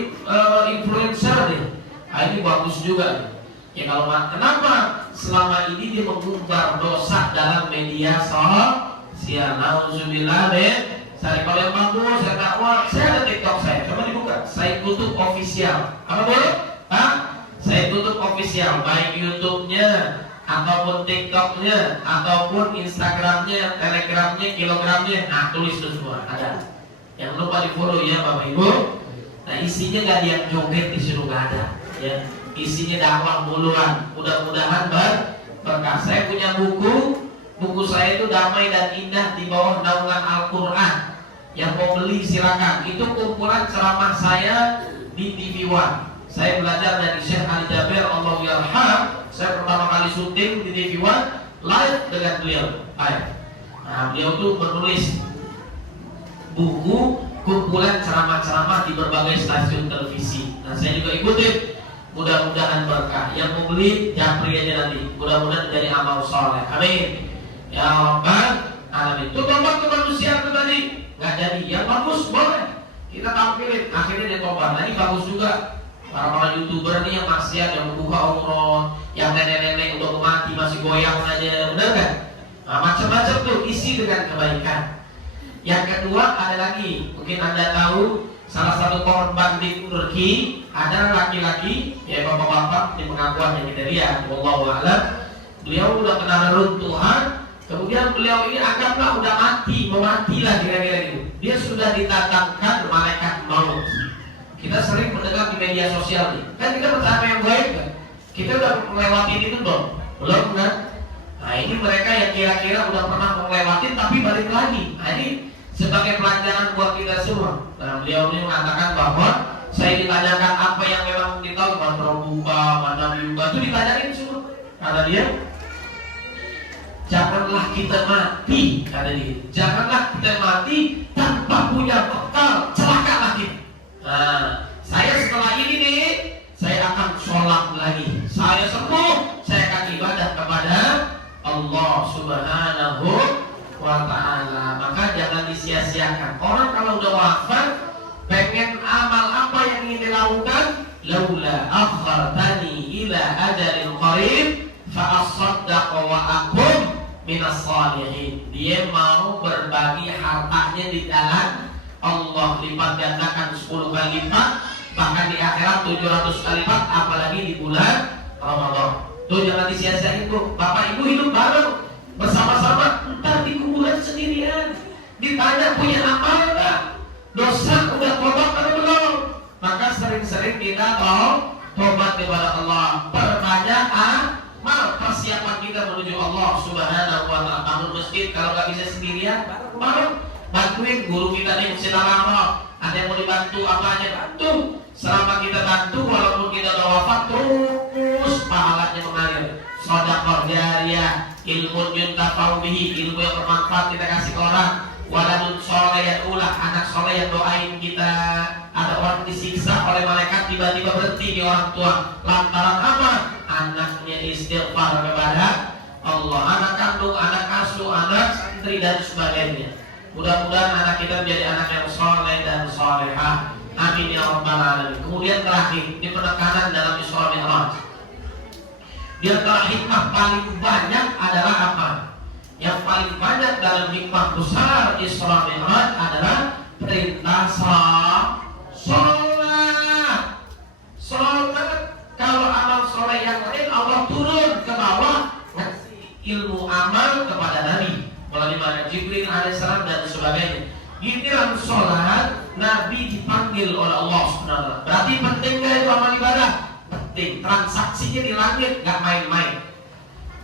influencer deh. Nah, ini bagus juga nih. Ya kalau kenapa? Selama ini dia mengumbar dosa dalam media sosial. Nauzubillah min zalik. Kalau yang bagus, saya dakwah, saya ada TikTok saya, coba dibuka. Saya tutup official. Apa boleh? Saya tutup official, baik YouTube-nya ataupun TikTok-nya ataupun Instagram-nya, Telegram-nya, kilogramnya. Nah, tulis itu semua ada. Yang lupa di-follow ya Bapak Ibu. Nah, isinya nggak ada yang joget di situ, nggak ada. Ya, isinya dakwah muluan. Mudah-mudahan berkah. Saya punya buku saya itu Damai dan Indah di bawah naungan Al-Quran. Yang mau beli silakan. Itu kumpulan ceramah saya di TV One. Saya belajar dari Syekh Ali Jabir, Allah yarham. Saya pertama kali syuting di TV One live dengan beliau. Nah, beliau tuh menulis buku kumpulan ceramah-ceramah di berbagai stasiun televisi. Nah, saya juga ikutin. Mudah-mudahan berkah. Yang mau beli japri aja nanti. Mudah-mudahan dari amal soleh. Amin. Ya Rabbal alamin. Itu tobat kemanusiaan itu tadi nggak jadi. Yang bagus boleh kita tampilin. Akhirnya dia tobat. Nah, ini bagus juga. Para YouTuber nih yang maksiat, yang membuka umroh, yang nenek-nenek udah mati masih goyang aja, benar kan? Nah, macam-macam tuh isi dengan kebaikan. Yang kedua ada lagi, mungkin Anda tahu salah satu korban di Turki ada laki-laki, ya bapak-bapak di pengakuan yang kita lihat, wallahu a'lam, beliau udah kena reruntuhan, kemudian beliau ini anggaplah udah mati, mau mati lah kira-kira gitu. Dia sudah didatangkan malaikat maut. Kita sering mendengar di media sosial nih, kan kita percaya yang baik kan? Kita udah melewati itu belum kan? Nah, ini mereka yang kira-kira udah pernah melewati tapi balik lagi. Nah, ini sebagai pelajaran buat kita semua. Nah, beliau ini mengatakan bahwa saya ditanyakan apa yang memang ditahu, mana buka, mana buka, itu ditanyain semua. Kata dia, janganlah kita mati, kata dia, janganlah kita mati tanpa punya bekal, celakalah kita. Nah, saya setelah ini nih, saya akan sholat lagi. Saya sembuh, saya akan ibadah kepada Allah Subhanahu wa Ta'ala. Maka jangan disia-siakan. Orang kalau udah wafat, pengen amal apa yang ingin dilakukan, laula akhartani ila ajalin qarib fa asaddaq wa akum minas shalihin. Dia mau berbagi hartanya di jalan Allah, lipat gandakan 10 kali lipat, bahkan di akhirat 700 kali lipat, apalagi di bulan Ramadan. Tuh jangan disia-siain tuh. Bapak Ibu hidup bareng bersama-sama, entar di kuburan sendirian. Ditanya punya amal enggak? Dosa udah tobat atau belum? Maka sering-sering kita mau tobat kepada Allah. Perbanyak amal, persiapan kita menuju Allah Subhanahu wa Ta'ala. Bangun masjid kalau nggak bisa sendirian, bareng. Bantuin guru kita nih Silaramah. Ada yang mau dibantu apa aja bantu. Selama kita bantu, walaupun kita udah wafat, terus pahalanya mengalir. Shadaqah jariyah, ilmu yuntafa'u bihi, ilmu yang bermanfaat kita kasih ke orang. Waladun sholeh yang ulah, anak soleh yang doain kita. Ada orang disiksa oleh malaikat, tiba-tiba berhenti di orang tua. Lantaran apa? anaknya istighfar kepada Allah, anak kandung, anak asuh, anak santri dan sebagainya. Mudah-mudahan anak kita menjadi anak yang soleh dan solehah. Amin ya rabbal alamin. Kemudian terakhir, ini penekanan dalam Isra Mi'raj. Di antara hikmah paling banyak adalah apa? Yang paling banyak dalam hikmah besar Isra Mi'raj adalah perintah sholat. Sholat, kalau amal soleh yang lain Allah turun ke bawah ngasih ilmu amal kepada Nabi melalui malaikat Jibril alaihissalam dan sebagainya. Giliran sholat, Nabi dipanggil oleh Allah SWT. Berarti penting gak itu amal ibadah? Penting. Transaksinya di langit gak main-main.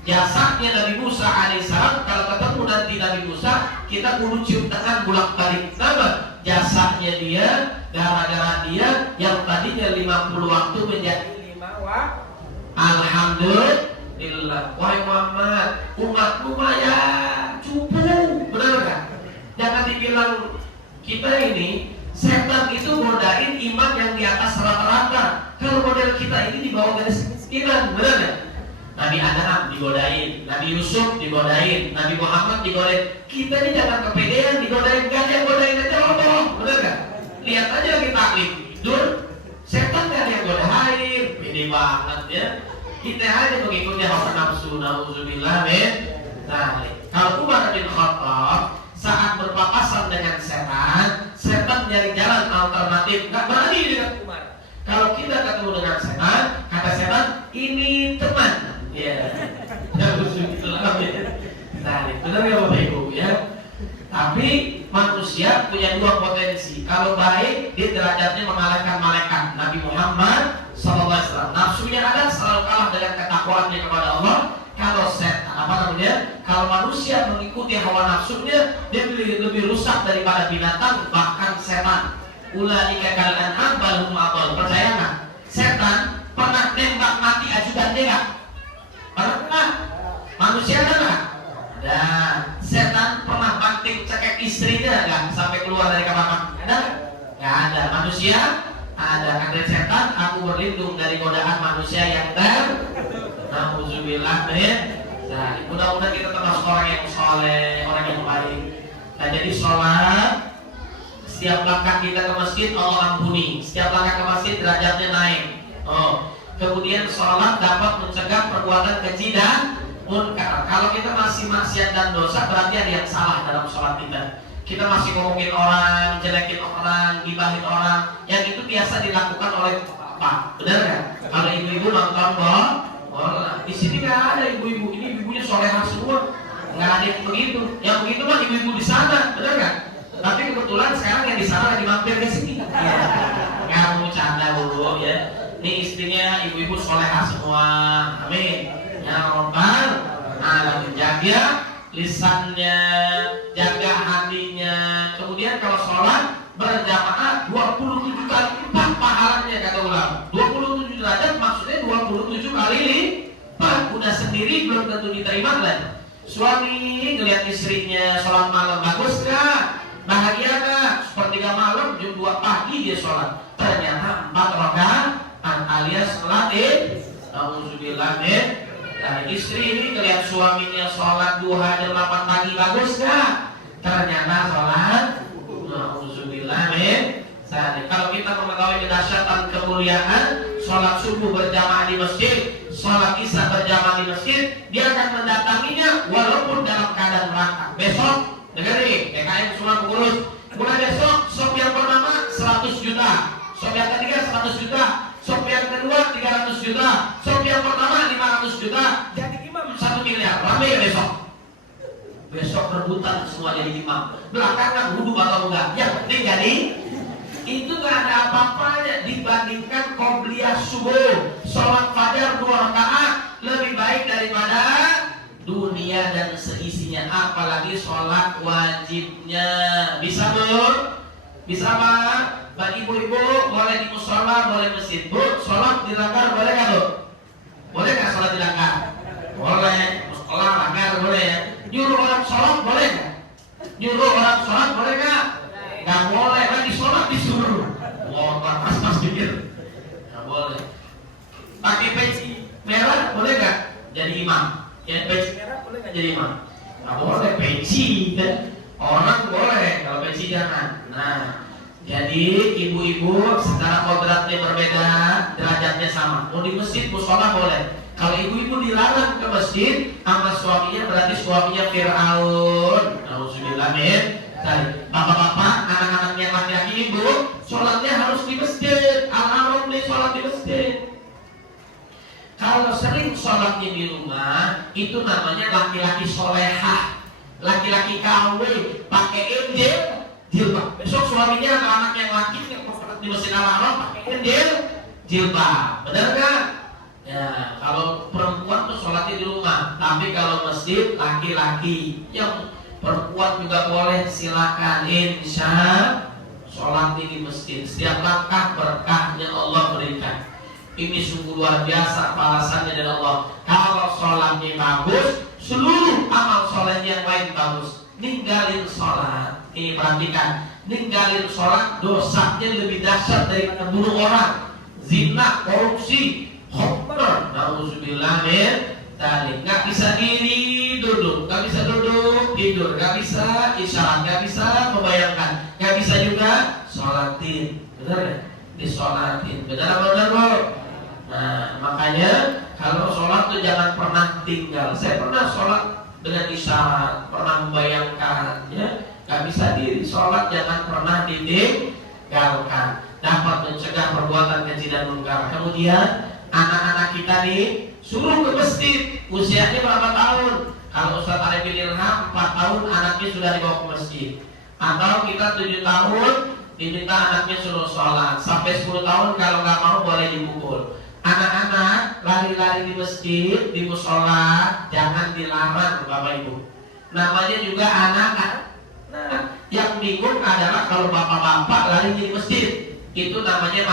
Jasanya Nabi Musa alaihissalam, kalau ketemu nanti Nabi Musa, kita kudu cium tangan bolak-balik. Kenapa? Jasanya dia, gara-gara dia yang tadinya 50 waktu menjadi 5 waktu. Alhamdulillah. Wahai Muhammad, umatmu ya cupu, benar gak? Jangan dibilang kita ini setan itu godain iman yang di atas rata-rata. Kalau model kita ini di bawah garis kemiskinan, benar gak? Nabi Adam digodain, Nabi Yusuf digodain, Nabi Muhammad digodain. Kita ini jangan kepedean digodain, gak ada yang godain aja Allah, benar gak? Lihat aja lagi taklim tidur, setan gak ada yang godain, pede banget ya. Kita aja mengikuti hawa nafsu, na'udzubillah min dzalik. Kalau Umar bin Khattab saat berpapasan dengan setan, setan nyari jalan alternatif, nggak berani dengan Umar. Kalau kita ketemu dengan setan, kata setan, ini teman. Ya, nah, benar ya Bapak Ibu ya. Tapi manusia punya dua potensi. Kalau baik, dia derajatnya mengalahkan malaikat. Nabi Muhammad SAW, nafsunya ada selalu kalah dengan ketakwaannya kepada Allah. Kalau setan, kalau manusia mengikuti hawa nafsunya, dia lebih rusak daripada binatang, bahkan setan. Ulaika kal an'am bal hum adall. Percaya nggak? Setan pernah nembak mati ajudan dia nggak? Pernah. Manusia ada nggak? Ada. Setan pernah banting cekek istrinya nggak sampai keluar dari kamar mandi? Ada? Nggak ada. Manusia ada. Kata setan, aku berlindung dari godaan manusia yang Na'udzubillah min dzalik. Mudah-mudahan kita termasuk orang yang soleh, orang yang baik. Nah, jadi sholat, setiap langkah kita ke masjid Allah ampuni. Setiap langkah ke masjid derajatnya naik. Kemudian sholat dapat mencegah perbuatan keji dan munkar. Kalau kita masih maksiat dan dosa, berarti ada yang salah dalam sholat kita. Kita masih ngomongin orang, jelekin orang, gibahin orang, yang itu biasa dilakukan oleh bapak. Benar kan? Kalau ibu-ibu nonton bola, di sini nggak ada ibu-ibu. Ini ibunya solehah semua, nggak ada yang begitu. Yang begitu mah ibu-ibu di sana, benar kan? Tapi kebetulan sekarang yang di sana lagi mampir ke sini. Nggak mau canda dulu ya. Ini istrinya ibu-ibu solehah semua, amin. Ya Rabbal alamin. Jaga lisannya, jaga hatinya. Kemudian kalau sholat berjamaah 27 kali lipat pahalanya kata ulama. 27 derajat maksudnya 27 kali lipat. Udah sendiri belum tentu diterima kan? Suami ngeliat istrinya sholat malam bagus gak? Bahagia gak? Sepertiga malam jam 2 pagi dia sholat. Ternyata 4 rakaat alias sholat Alhamdulillah dari istri ini ngeliat suaminya sholat duha jam 8 pagi bagus gak? Ternyata sholat Alhamdulillah kalau kita mengetahui kedahsyatan kemuliaan sholat subuh berjamaah di masjid, sholat isya berjamaah di masjid, dia akan mendatanginya walaupun dalam keadaan merangkak. Besok dengerin PKM semua pengurus, mulai besok sop yang pertama 100 juta, sop yang ketiga 100 juta, sop yang kedua 300 juta, sop yang pertama 500 juta, jadi imam 1 miliar. Rame ya besok? Besok rebutan semua jadi imam. Belakangan wudhu atau enggak? Yang penting jadi itu nggak ada apa-apanya dibandingkan qobliyah subuh, sholat fajar 2 rakaat lebih baik daripada dunia dan seisinya, apalagi sholat wajibnya. Bisa Bu? Bisa Pak? Bagi ibu-ibu boleh di musola, boleh masjid. Bu, sholat di langgar boleh nggak Bu? Boleh nggak sholat di langgar? Boleh. Musola langgar boleh ya. Nyuruh orang sholat boleh nggak? Nyuruh orang sholat boleh nggak? Nggak boleh. Lagi sholat disuruh. Wah, pas pikir nggak boleh. Pakai peci merah boleh nggak jadi imam? Ya, peci merah boleh nggak jadi imam? Nggak boleh, peci kan? Orang boleh, kalau peci jangan. Nah, jadi ibu-ibu secara kodratnya berbeda, derajatnya sama. Mau di masjid, musola boleh. Kalau ibu-ibu dilarang ke masjid sama suaminya, berarti suaminya Fir'aun. Nauzubillah min dzalik. Bapak-bapak, anak-anaknya laki-laki ibu, sholatnya harus di masjid. Al-amrum nih sholat di masjid. Kalau sering sholatnya di rumah, itu namanya laki-laki solehah, laki-laki KW, pakai injil, jilbab. Besok suaminya atau anak yang laki yang sholat di masjid Al-Haram pakai injil, jilbab. Benar nggak? Ya, kalau perempuan tuh sholatnya di rumah, tapi kalau masjid laki-laki. Yang perempuan juga boleh, silakan, insya sholat di masjid. Setiap langkah berkahnya Allah berikan. Ini sungguh luar biasa balasannya dari Allah. Kalau sholatnya bagus, seluruh amal sholatnya yang lain bagus. Ninggalin sholat, ini perhatikan, ninggalin sholat dosanya lebih dahsyat daripada bunuh orang, zina, korupsi, homer. Nauzubillah min dzalik. Nggak bisa diri duduk, nggak bisa duduk tidur, nggak bisa isyarat, nggak bisa membayangkan, nggak bisa juga sholatin. Benar ya? Disolatin. Benar apa benar, Bu? Nah, makanya kalau sholat tuh jangan pernah tinggal. Saya pernah sholat dengan isyarat, pernah membayangkan, ya, nggak bisa diri. Sholat jangan pernah ditinggalkan. Dapat mencegah perbuatan keji dan munkar. Kemudian anak-anak kita nih suruh ke masjid. Usianya berapa tahun? Kalau Ustaz Arifin Ilham 4 tahun anaknya sudah dibawa ke masjid. Atau kita 7 tahun diminta anaknya suruh sholat. Sampai 10 tahun kalau nggak mau boleh dipukul. Anak-anak lari-lari di masjid, di musola, jangan dilarang Bapak Ibu. Namanya juga anak. Nah, yang bingung adalah kalau bapak-bapak lari di masjid, itu namanya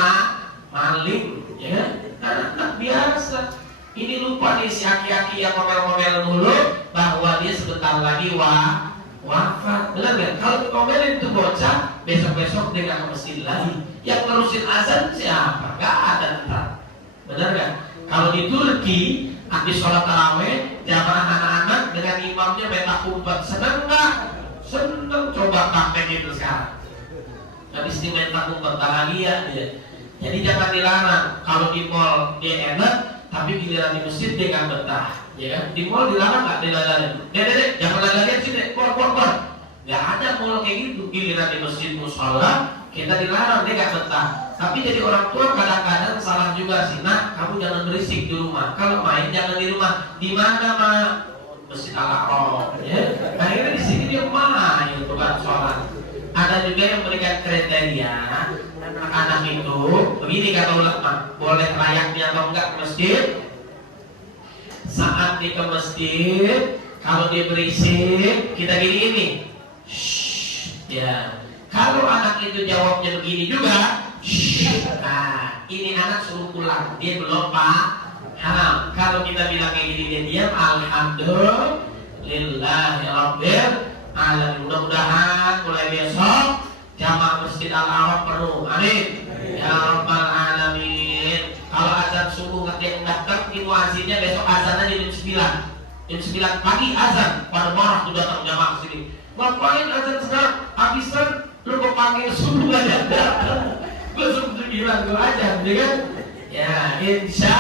maling, ya. Anak biasa. Ini lupa nih si aki-aki yang ngomel-ngomel dulu bahwa dia sebentar lagi wafat. Benar nggak? Kalau dikomelin itu bocah, besok-besok dia nggak ke masjid lagi. Yang terusin azan siapa? Gak ada ntar. Benar nggak? Kalau di Turki habis sholat taraweh, jamaah anak-anak dengan imamnya petak umpet, seneng nggak? Seneng. Coba praktek itu sekarang. Habis di petak umpet bahagia dia. Jadi jangan dilarang. Kalau di mall dia enak, tapi giliran di masjid dia nggak betah. Ya kan? Di mall dilarang nggak? Dilarang. Dek, jangan lari-larian sini. Keluar. Nggak ada mall kayak gitu. Giliran di masjid musola kita dilarang, dia nggak betah. Tapi jadi orang tua kadang-kadang salah juga sih. Nah, kamu jangan berisik di rumah. Kalau main jangan di rumah. Di mana, Ma? Masjid Al-Haram. Ya. Akhirnya di sini dia main, bukan sholat. Ada juga yang memberikan kriteria anak-anak itu begini kata ulama, boleh layaknya atau enggak ke masjid. Saat dia ke masjid, kalau dia berisik, kita gini. Shh, ya. Kalau anak itu jawabnya begini juga, shh, nah ini anak suruh pulang, dia belum paham. Kalau kita bilang kayak gini dia diam, alhamdulillahirabbil alamin. Mudah-mudahan mulai besok jamaah Masjid Al-Haram penuh, amin ya rabbal alamin. Kalau azan subuh ngerti yang datang, ini muazzinnya besok azannya jam 9 pagi azan, pada marah tuh datang jamaah sini. Ngapain azan sekarang? Habisan lu kok panggil subuh aja. Gue subuh 9 gue aja, ya kan? Ya, insya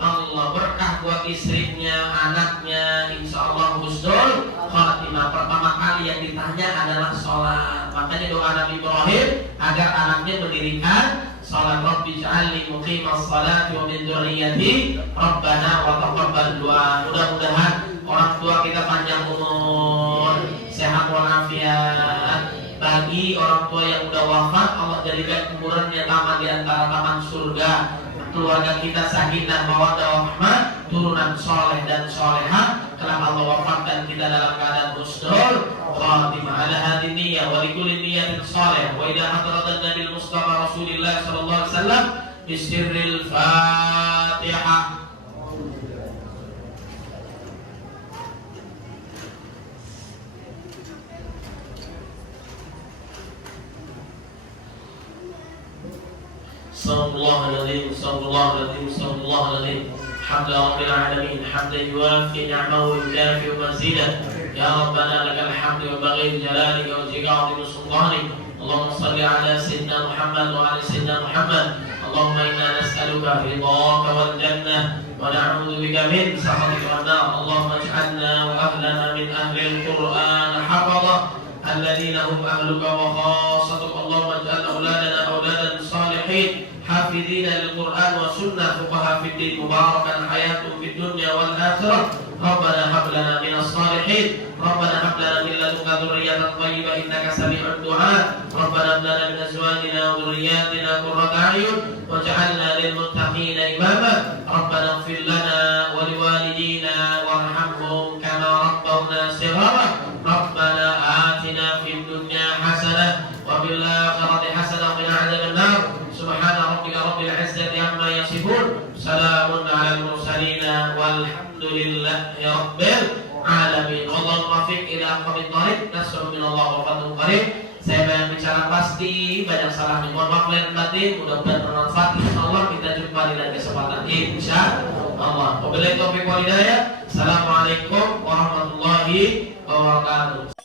Allah berkah buat istrinya, anaknya, insya Allah husnul khatimah. Pertama kali yang ditanya adalah sholat. Makanya doa Nabi Ibrahim agar anaknya mendirikan sholat. Rabbi ja'alni muqimas sholati wa min dzurriyyati rabbana wa taqabbal du'a. Mudah-mudahan orang tua kita panjang umur, sehat walafiat. Bagi orang tua yang udah wafat, Allah jadikan kuburannya taman di antara taman surga. Keluarga kita sakinah mawaddah warahmah, turunan soleh dan solehah. Telah Allah wafatkan kita dalam keadaan husnul khatimah. Ala hadhihi niyyah wa likulli niyyatin shalih. Wa idza hadratan Nabi Mustafa Rasulillah sallallahu alaihi wasallam bisirril Fatihah. Sallallahu alaihi wasallam. حمد رب العالمين حمدا يوافي نعمه ويكافئ مزيدا. يا ربنا لك الحمد ينبغي لجلالك ووجهك وعظيم سلطانك. اللهم صل على سيدنا محمد وعلى سيدنا محمد. اللهم إنا نسألك رضاك والجنة ونعوذ بك من سخطك والنار. اللهم اجعلنا وأهلنا من أهل القرآن حفظة الذين هم أهلك وخاصتك. اللهم اجعل أولادنا أولادا صالحين حافظين للقرآن وسنة فقهاء في الدين مباركا حياتهم في الدنيا والآخرة. ربنا هب لنا من الصالحين. ربنا هب لنا من لدنك ذرية طيبة إنك سميع الدعاء. ربنا هب لنا من أزواجنا وذرياتنا قرة أعين واجعلنا للمتقين إماما. ربنا اغفر لنا ولوالدينا وارحمهم كما ربونا صغارا. ربنا آتنا في الدنيا حسنة وفي الآخرة حسنة وقنا عذاب النار. سبحان ربك رب العزة عما يصفون سلام على المرسلين والحمد لله رب العالمين. Wallahu muwaffiq ila aqwamit thariq. Nasrun minallah wa fadlun qarib. Saya banyak bicara pasti, banyak salahnya. Mohon maaf lahir batin, mudah-mudahan bermanfaat. Insyaallah kita jumpa di lain kesempatan. Insyaallah. Wabillahi taufiq wal hidayah. Assalamualaikum warahmatullahi wabarakatuh.